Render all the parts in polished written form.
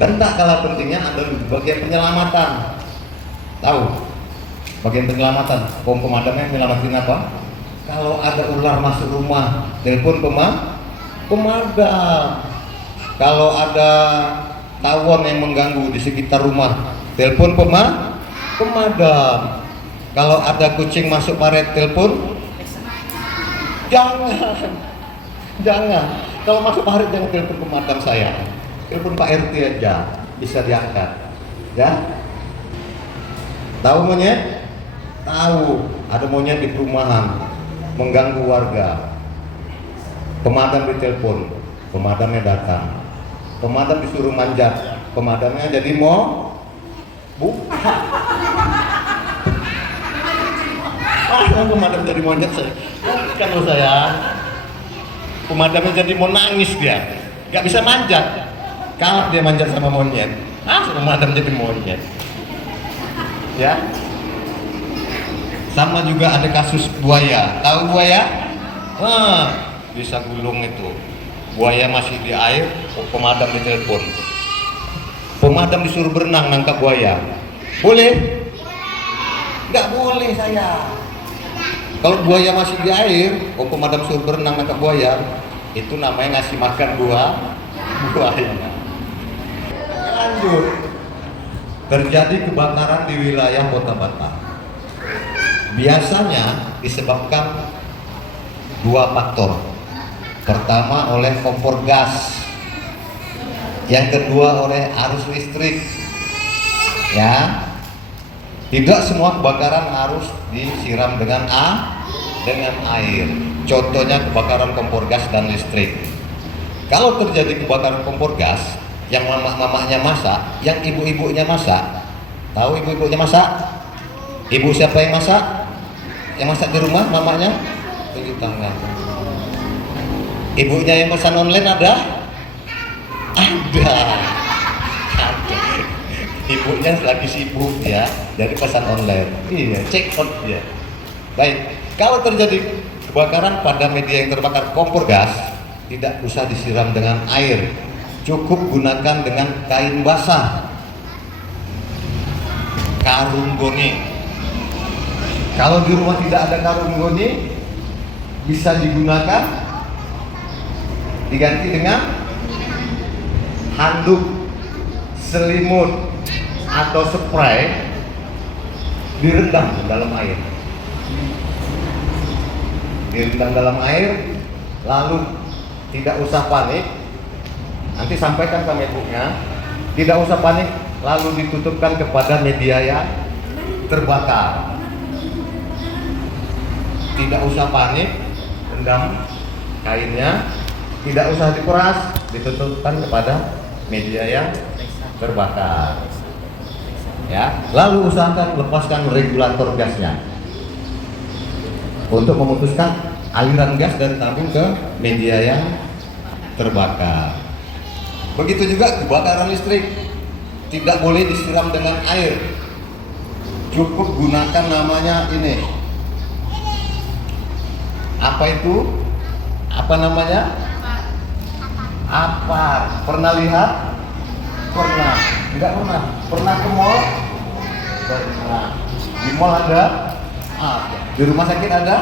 Dan tak kalah pentingnya ada bagian penyelamatan. Tahu? Bagian penyelamatan. Pemadamnya menyelamatin apa? Kalau ada ular masuk rumah, telepon pemadam. Kalau ada tawon yang mengganggu di sekitar rumah, telepon pemadam. Kalau ada kucing masuk paret, telepon. Jangan. Kalau masuk parit jangan telepon pemadam saya. Telepon Pak RT aja, bisa diangkat. Ya? Tahu monyet? Tahu. Ada monyet di perumahan mengganggu warga. Pemadam ditelepon, pemadamnya datang. Pemadam disuruh manjat, pemadamnya jadi bukan. Pemadam jadi monyet saya. Bukan loh saya. Pemadamnya jadi mau nangis dia, nggak bisa manjat. Kalah dia manjat sama monyet. Pemadam jadi monyet. Ya. Sama juga ada kasus buaya. Tahu buaya? Bisa gulung itu. Buaya masih di air, pemadam ditelepon. Pemadam disuruh berenang nangkap buaya. Boleh? Nggak boleh saya. Kalau buaya masih di air, pemadam suruh berenang nangkap buaya, itu namanya ngasih makan buaya. Lanjut. Terjadi kebakaran di wilayah Kota Batam. Biasanya disebabkan dua faktor. Pertama oleh kompor gas, yang kedua oleh arus listrik. Ya, tidak semua kebakaran harus disiram dengan air. Contohnya kebakaran kompor gas dan listrik. Kalau terjadi kebakaran kompor gas, yang mama-mamanya masak, yang ibu-ibunya masak. Tahu ibu-ibunya masak? Ibu siapa yang masak? Yang masak di rumah, mamanya? Tunjuk tangan. Ibunya yang pesan online ada? Ada. Ibunya lagi sibuk ya, jadi pesan online. Iya, check out dia. Baik, kalau terjadi kebakaran pada media yang terbakar kompor gas, tidak usah disiram dengan air. Cukup gunakan dengan kain basah, karung goni. Kalau di rumah tidak ada karung goni, bisa digunakan diganti dengan handuk, selimut atau spray, direndam dalam air. Direndam dalam air, lalu tidak usah panik. Nanti sampaikan sama ibunya, tidak usah panik, lalu ditutupkan kepada media yang terbakar. Tidak usah panik, rendam kainnya, tidak usah diperas, ditutupkan kepada media yang terbakar. Ya, lalu usahakan lepaskan regulator gasnya untuk memutuskan aliran gas dari tabung ke media yang terbakar. Begitu juga kebakaran listrik, tidak boleh disiram dengan air. Cukup gunakan namanya ini. Apa itu? Apa namanya? Apar. Pernah lihat? Pernah. Enggak pernah. Pernah ke mall? Pernah. Di mall ada? Ada. Di rumah sakit ada?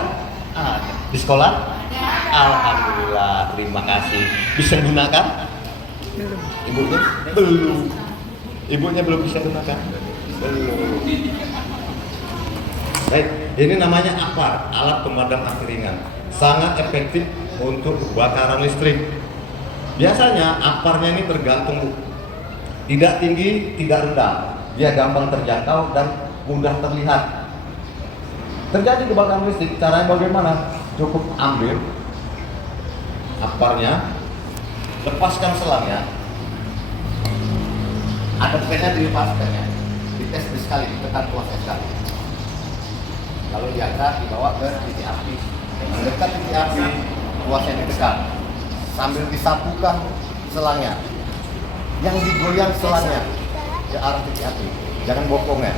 Ada. Di sekolah? Alhamdulillah. Terima kasih. Bisa gunakan? Ibunya? Belum. Ibunya belum bisa gunakan? Belum. Baik, ini namanya apar, alat pemadam api ringan. Sangat efektif untuk kebakaran listrik. Biasanya aparnya ini tergantung, tidak tinggi, tidak rendah. Dia gampang terjangkau dan mudah terlihat. Terjadi kebakaran listrik, caranya bagaimana? Cukup ambil aparnya, lepaskan selangnya, ada pennya dilepaskan ya, dites sekali, ditekan kuasnya sekali, lalu diangkat, dibawa ke titik api, mendekat titik api, kuasnya ditekan, sambil disapukan selangnya, yang digoyang selangnya ke arah titik api, jangan bokong ya.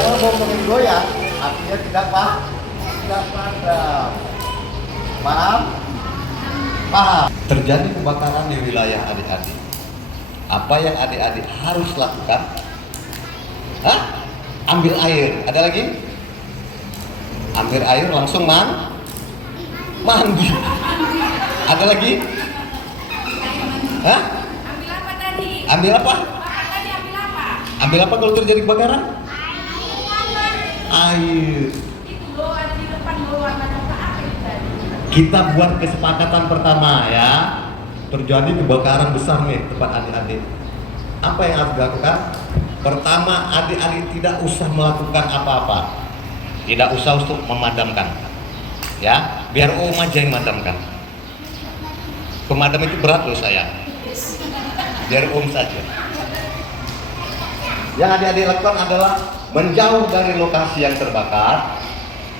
Kalau bokong digoyang, apinya tidak padam. Paham? Paham? Terjadi kebakaran di wilayah adik-adik. Apa yang adik-adik harus lakukan? Hah? Ambil air. Ada lagi? Ambil air langsung mandi. Ada lagi? Hah? Ambil apa tadi? Ambil apa? Bapak tadi ambil apa? Ambil apa kalau terjadi kebakaran? Air. Itu doa di depan berwarna coklat apa itu tadi? Kita buat kesepakatan pertama ya. Terjadi kebakaran besar nih tempat adik-adik. Apa yang harus dilakukan? Pertama, adik-adik tidak usah melakukan apa-apa. Tidak usah untuk memadamkan. Ya, biar Om aja yang memadamkan. Pemadam itu berat loh sayang. Biar Om saja. Yang adik-adik lakukan adalah menjauh dari lokasi yang terbakar.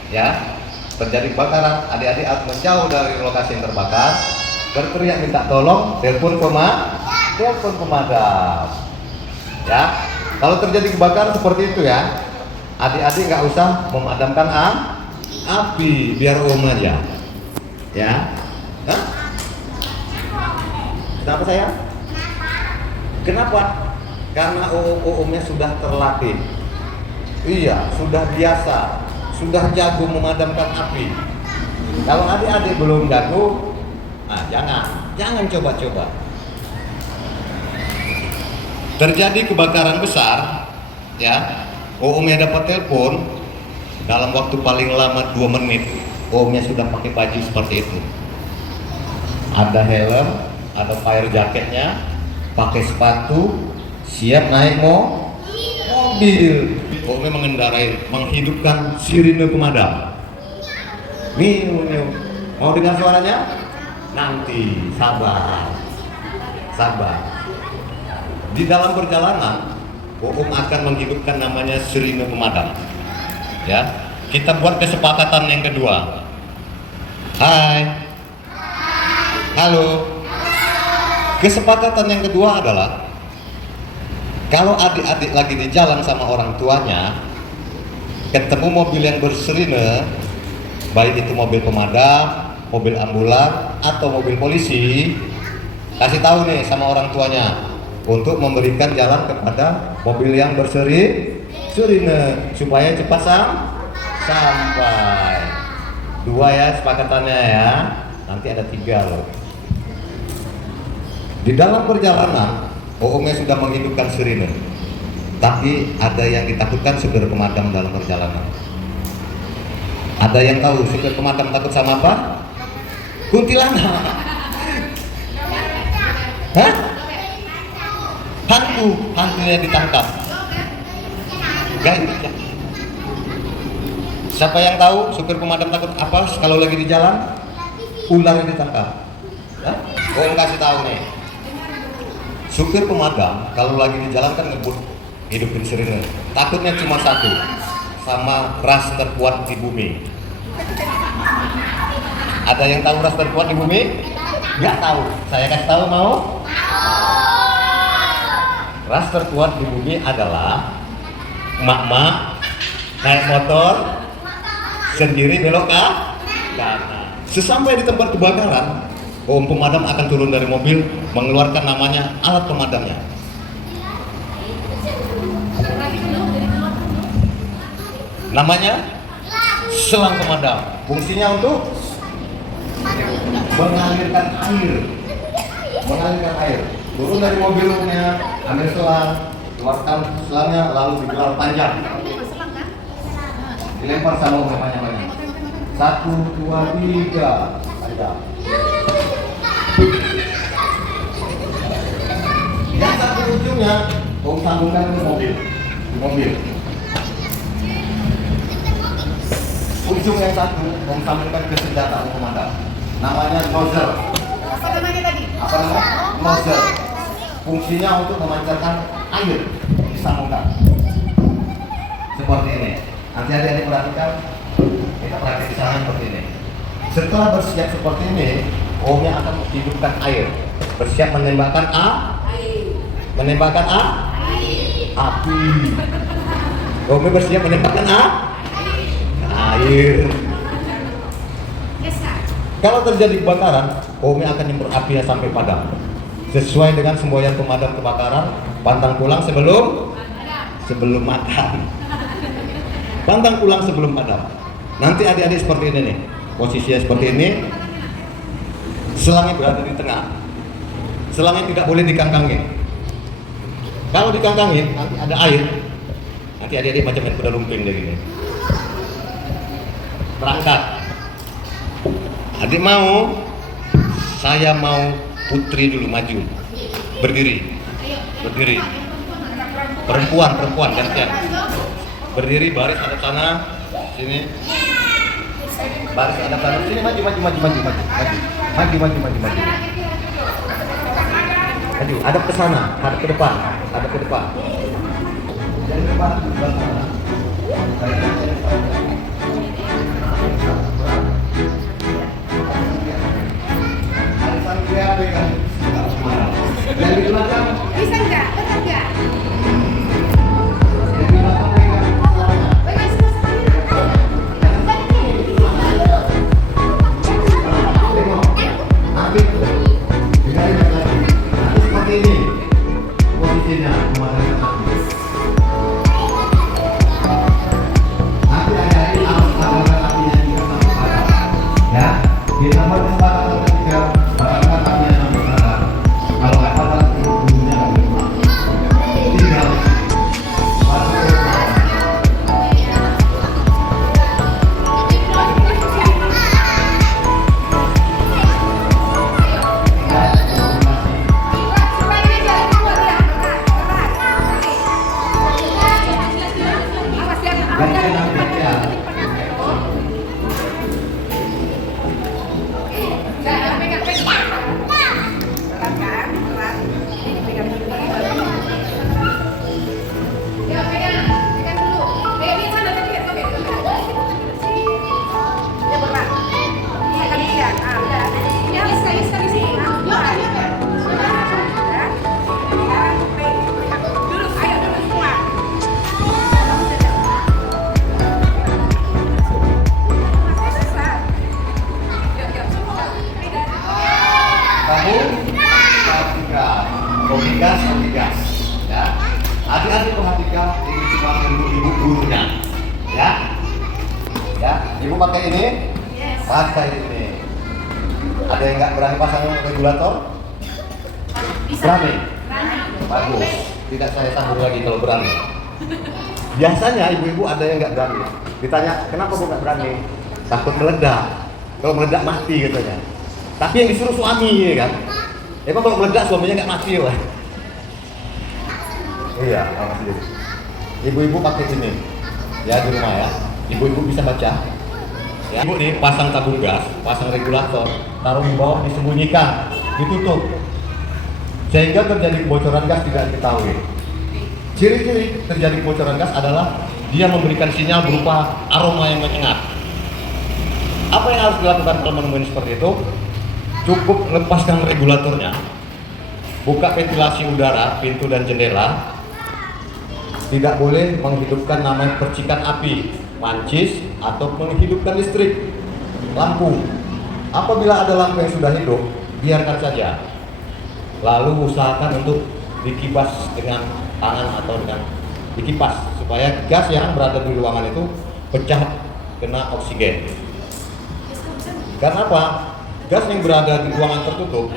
Ya, terjadi kebakaran, adik-adik harus menjauh dari lokasi yang terbakar. Berteriak minta tolong, telepon pemadam. Ya, kalau terjadi kebakaran seperti itu ya, adik-adik nggak usah memadamkan api, biar Om aja. Ya, hah? Kenapa sayang? Kenapa? Karena Omnya sudah terlatih. Iya, sudah biasa, sudah jago memadamkan api. Kalau adik-adik belum jago, jangan coba-coba. Terjadi kebakaran besar, ya, Omnya dapat telepon dalam waktu paling lama 2 menit. Omnya sudah pakai baju seperti itu. Ada helm, ada fire jacketnya, pakai sepatu, siap naik mobil. Omnya mengendarai, menghidupkan sirine pemadam. Mau dengar suaranya? Nanti, sabar. Di dalam perjalanan, Om akan menghidupkan namanya sirine pemadam. Ya, kita buat kesepakatan yang kedua. Hai. Halo. Kesepakatan yang kedua adalah kalau adik-adik lagi di jalan sama orang tuanya, ketemu mobil yang bersirine, baik itu mobil pemadam, mobil ambulan, atau mobil polisi, kasih tahu nih sama orang tuanya untuk memberikan jalan kepada mobil yang sirine supaya cepat sampai. 2 ya sepakatannya ya. Nanti ada 3 loh. Di dalam perjalanan, Omnya sudah menghidupkan sirine. Tapi ada yang ditakutkan supir pemadam dalam perjalanan. Ada yang tahu supir pemadam takut sama apa? Kuntilanak. Hah? Hantunya ditangkap. Guys, siapa yang tahu supir pemadam takut apa kalau lagi di jalan? Ular yang ditangkap. Hah? Om kasih tahu nih. Supir pemadam kalau lagi di jalan kan ngebut hidupin sirine. Takutnya cuma satu, sama ras terkuat di bumi. Ada yang tahu ras terkuat di bumi? Nggak tahu. Saya kasih tahu mau? Ras terkuat di bumi adalah emak-emak naik motor sendiri belok kanan. Sesampai di tempat kebakaran, Om pemadam akan turun dari mobil, mengeluarkan namanya alat pemadamnya. Namanya selang pemadam. Fungsinya untuk mengalirkan air. Turun dari mobilnya, ambil selang, keluarkan selangnya, lalu digelar panjang. Dilempar sama Om banyak-banyak. 1, 2, 3, panjang. Yang satu ujungnya Om sambungkan ke mobil. Di mobil. Ujung yang satu Om sambungkan ke senjata Om pemadam. Namanya nozzle. Apa namanya tadi? Apa namanya? Nozzle. Fungsinya untuk memancarkan air. Disambungkan. Seperti ini. Nanti adik-adik perhatikan. Kita praktik di sana seperti ini. Setelah bersiap seperti ini, Omnya akan menghidupkan air. Bersiap menembakkan api. Omnya bersiap menembakkan air. Yes, Kak. Kalau terjadi kebakaran, Ome akan nyemprot apinya sampai padam. Sesuai dengan semboyan pemadam kebakaran, pantang pulang sebelum makan. Pantang pulang sebelum padam. Nanti adik-adik seperti ini nih, posisinya seperti ini. Selangnya berada di tengah. Selangnya tidak boleh dikangkangin. Kalau dikangkangin, nanti ada air. Nanti adik-adik macam main kuda lumping deh gini. Berangkat. Adik mau, saya mau putri dulu maju. Berdiri. Perempuan gantian. Berdiri, baris ada sana, sini. Baris ada sana, sini maju. Maju, hadap ke sana, hadap ke depan. Dari depan, Bisa enggak? Benar enggak? seperti ini posisinya pemadam api. Nanti ada ini alat apinya juga sampai padam. Ya, kita mau kesepakatan ketiga, padamkan apinya sampai padam. Kalau nggak padam, bumbunya nggak berubah. Tinggal gas. Ya. Adik-adik perhatikan, ini cuma untuk ibu gurunya. Ya. Ibu pakai ini? Pakai ini. Ada yang nggak berani pasang regulator? Berani? Bagus. Tidak saya sambung lagi kalau berani. Biasanya ibu-ibu ada yang nggak berani. Ditanya, kenapa bu nggak berani? Takut meledak. Kalau meledak mati katanya. Tapi yang disuruh suami ya kan? Emang kalau meledak suaminya nggak mati ya? Iya, alhamdulillah. Ibu-ibu pakai ini, ya di rumah ya. Ibu-ibu bisa baca. Ya. Ibu nih pasang tabung gas, pasang regulator, taruh di bawah, disembunyikan, ditutup, sehingga terjadi kebocoran gas tidak diketahui. Ciri-ciri terjadi kebocoran gas adalah dia memberikan sinyal berupa aroma yang menyengat. Apa yang harus dilakukan kalau menemukan seperti itu? Cukup lepaskan regulatornya, buka ventilasi udara, pintu dan jendela. Tidak boleh menghidupkan namanya percikan api, mancis, atau menghidupkan listrik, lampu. Apabila ada lampu yang sudah hidup, biarkan saja. Lalu usahakan untuk dikipas dengan tangan atau dengan dikipas supaya gas yang berada di ruangan itu pecah kena oksigen. Karena apa? Gas yang berada di ruangan tertutup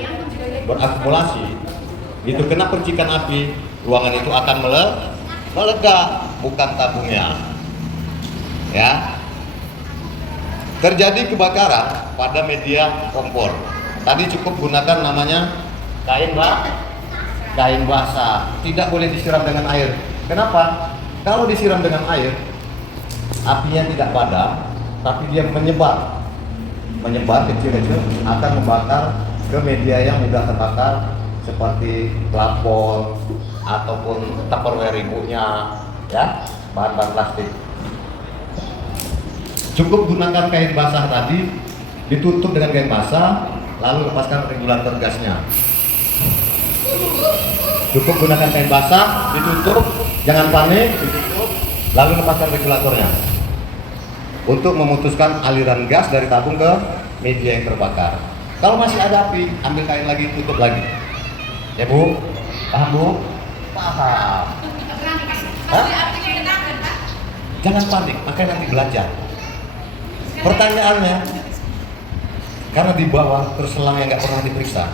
berakumulasi, itu kena percikan api, ruangan itu akan meledak, bukan tabungnya. Ya. Terjadi kebakaran pada media kompor. Tadi cukup gunakan namanya kain basah. Tidak boleh disiram dengan air. Kenapa? Kalau disiram dengan air, apinya tidak padam, tapi dia menyebar kecil-kecil, akan membakar ke media yang mudah terbakar seperti plafon ataupun tupperware ibunya, ya, bahan-bahan plastik. Cukup gunakan kain basah tadi, ditutup dengan kain basah, lalu lepaskan regulator gasnya. Cukup gunakan kain basah, ditutup, jangan panik, ditutup, lalu lepaskan regulatornya. Untuk memutuskan aliran gas dari tabung ke media yang terbakar. Kalau masih ada api, ambil kain lagi, tutup lagi. Ya Bu? Paham Bu? Paham. Hah? Jangan panik, makanya nanti belajar. Pertanyaannya, karena di bawah terselang yang nggak pernah diperiksa,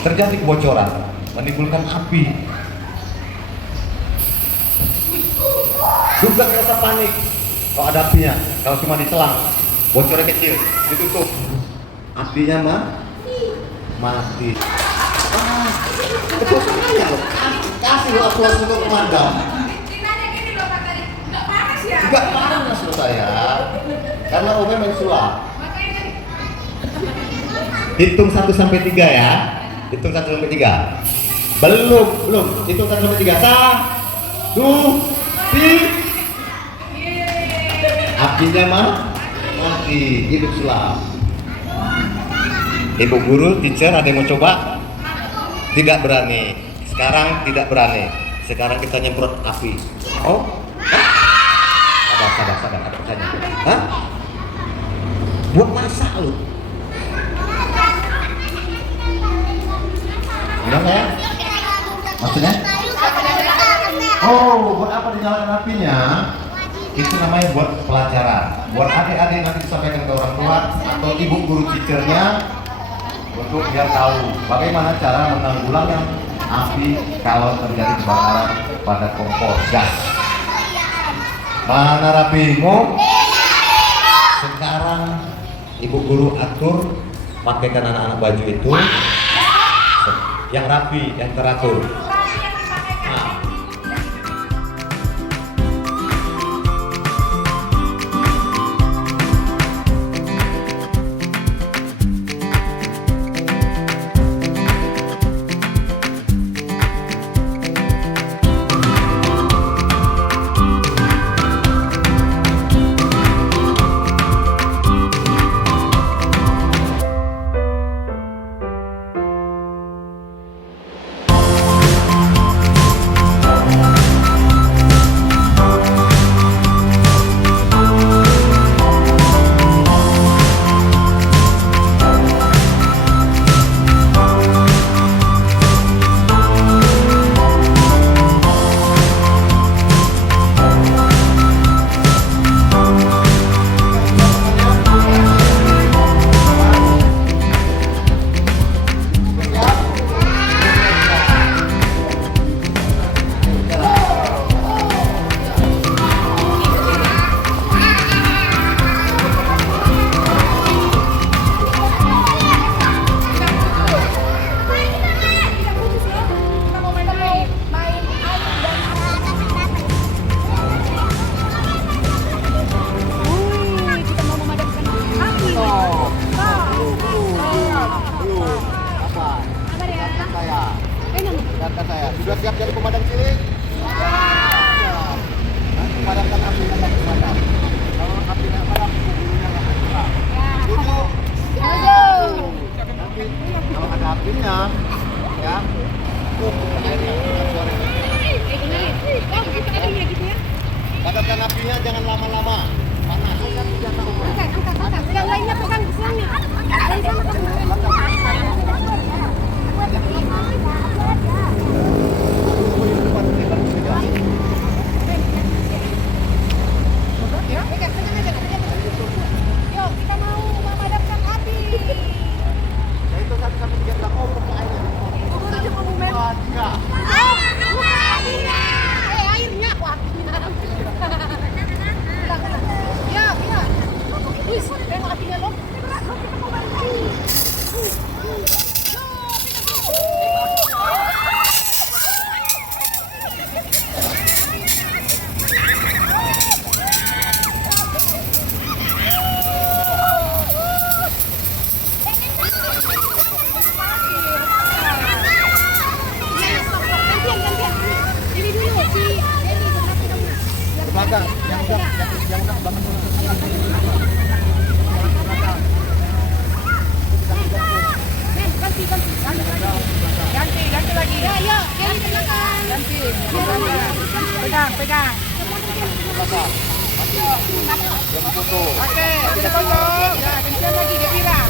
terjadi kebocoran, menimbulkan api. Juga rasa panik kalau ada apinya, kalau cuma diselang, bocornya kecil, ditutup, apinya mati. Betul sekali loh. Kasih lo aplaus untuk pemadam. Juga panas loh saya, karena Ome main sulap. Hitung 1 sampai 3 ya. Hitung 1 sampai 3. Belum. Hitung 1 sampai 3. 1, 2, 3. Apinya mati. Hidup sulap. Ibu guru, teacher, ada yang mau coba? Tidak berani. Sekarang tidak berani. Sekarang kita nyemprot api. Oh? Sabar. Ada pertanyaan. Hah? Buat masak lu? Enggak ya? Maksudnya? Oh, buat apa dinyalakan apinya? Itu namanya buat pelajaran. Buat adik-adik nanti disampaikan ke orang tua atau ibu guru teachernya untuk biar tahu bagaimana cara menanggulangi api kalau terjadi kebakaran pada kompor gas. Mana rapimu? Sekarang ibu guru atur pakaikan anak-anak baju itu yang rapi, yang teratur. Nah. Sudah siap jadi pemadam cilik? Siap. Nanti padamkan api dengan pemadam. Kalau api nggak padam, gurunya nggak bisa. Setuju? Nanti kalau ada apinya, ya, padamkan apinya, jangan lama-lama. Panas. Yang lainnya pegang selangnya. Dari sana Yuk, kita mau memadamkan api. Ya itu 1 sampai 3 bilang, oh, pakai airnya. Airnya. Wah, ya. Wih, tengok apinya loh. Kita mau bantu. Belakang, yang udah bangun dulu. Ganti lagi. Ya, yuk, ganti ke belakang. Ganti. Pegang. Belakang. Mati. Jangan foto. Oke, kita foto. Ya, gantian lagi, Gembira.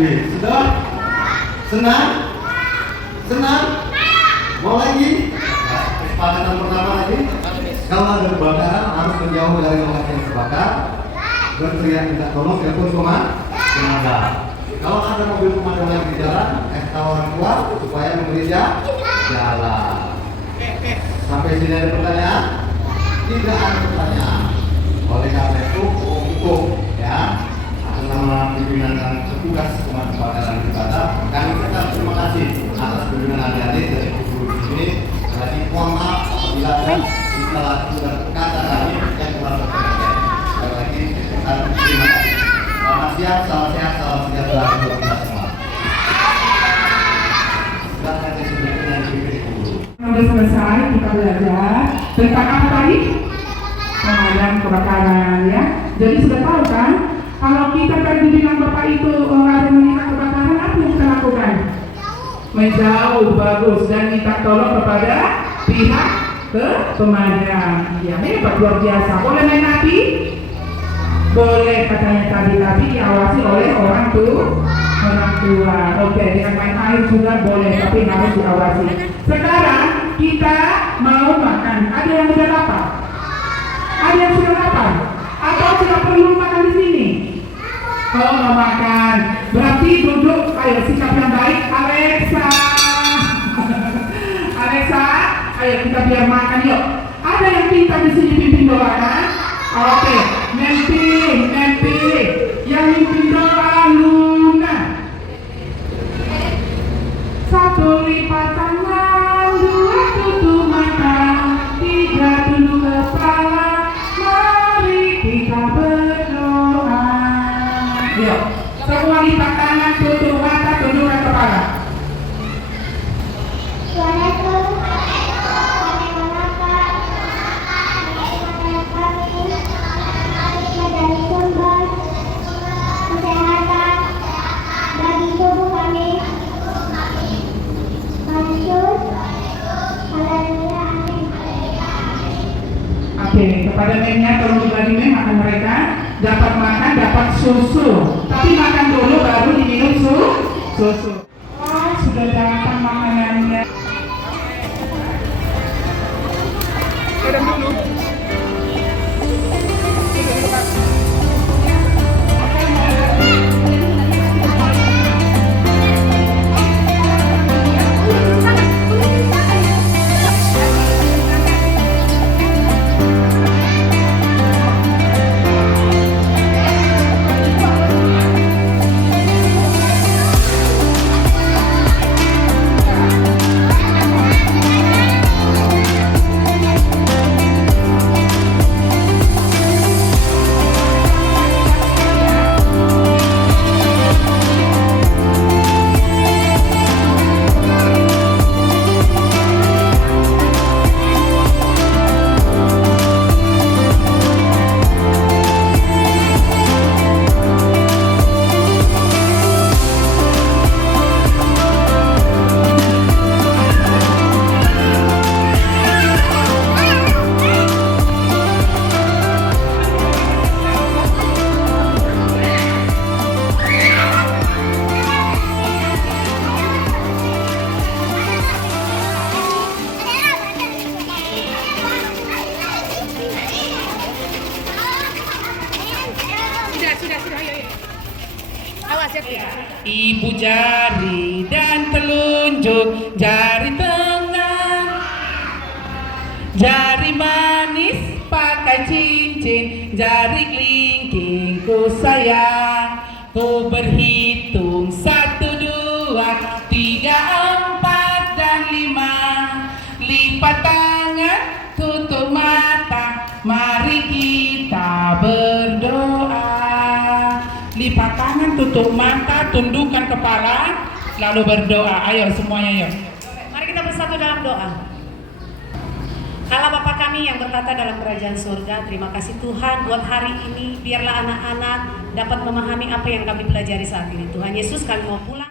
lebih. Sudah? Senang? Senang? Mau lagi? Kesepakatan pertama lagi. Kalau ada kebakaran harus menjauh dari lokasi yang terbakar. Berteriak minta tolong telepon pemadam. Kalau ada mobil pemadam yang di jalan, tahu orang tua supaya memberi jalan. Sampai sini ada pertanyaan? Tidak ada pertanyaan. Oleh karena itu hukum ya atas nama pimpinan dan petugas pemadam kebakaran di Batam, kami ucapkan terima kasih atas bimbingan adik-adik dari guru di sini. Jadi mohon maaf apabila ada istilah dan kata kami yang kurang berkenan. Sekali lagi terima kasih. Selamat siang, salam sehat, salam sejahtera untuk kita semua. Silakan disebutkan yang diberi guru. Sudah selesai kita belajar tentang apa tadi? Pemadam kebakaran ya. Jadi sudah tahu kan? Kalau kita tadi bilang Bapak itu ada meningkat kebakaran, apa yang kita lakukan? Menjauh, bagus, dan minta tolong kepada pihak pemadam. Ya, hebat, luar biasa. Boleh main api? Boleh, katanya tadi diawasi oleh orang tua. Oke, dengan main air juga boleh, tapi harus diawasi. Sekarang kita mau makan. Ada yang sudah lapar? Ada yang sudah lapar? Atau sudah perlu makan di sini? Oh, mau makan. Berarti duduk. Ayo, sikap yang baik. Alexa. Alexa, ayo kita biar makan yuk. Ada yang pintar di sini pimpin doa kan? Oke, nanti yang mimpin doa Luna. Satu lipat tangan, dua tutup mata, tiga tunduk kepala. Mari kita berdoa. Yuk, semua lipat tangan, tutup mata, tundukkan kepala. Oke, kepada memnya tolong dibagi mem akan mereka dapat makan, dapat susu. Tapi makan dulu baru diminum susu. Oh, sudah datang makanannya. Kadang dulu. Ibu jari dan telunjuk, jari tengah, jari manis pakai cincin, jari kelingking ku sayang. Ku berhitung 1, 2, 3, 4 dan 5. Lipat tangan, tutup mata, mari kita berdoa. Lipat tangan, tutup mata, tundukkan kepala, lalu berdoa. Ayo semuanya yuk. Mari kita bersatu dalam doa. Allah Bapa kami yang bertata dalam kerajaan surga, terima kasih Tuhan buat hari ini. Biarlah anak-anak dapat memahami apa yang kami pelajari saat ini. Tuhan Yesus, kami mau pulang.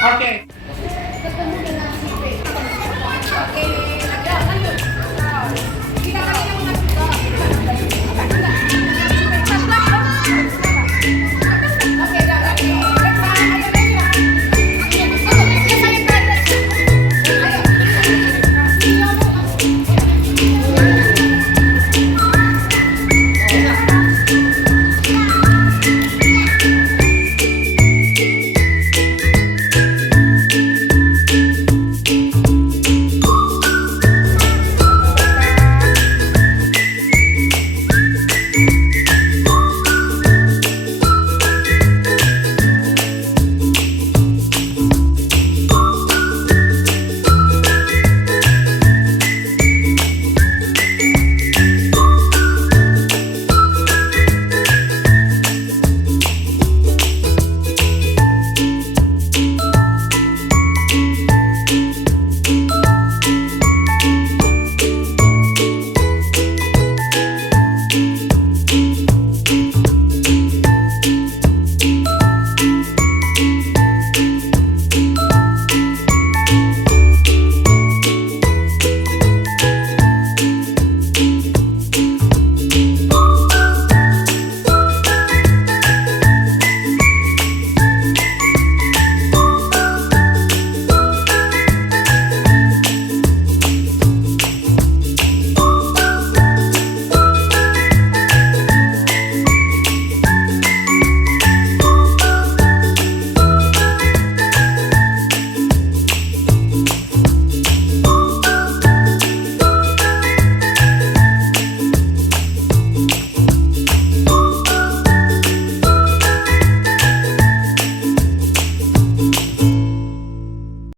Oke.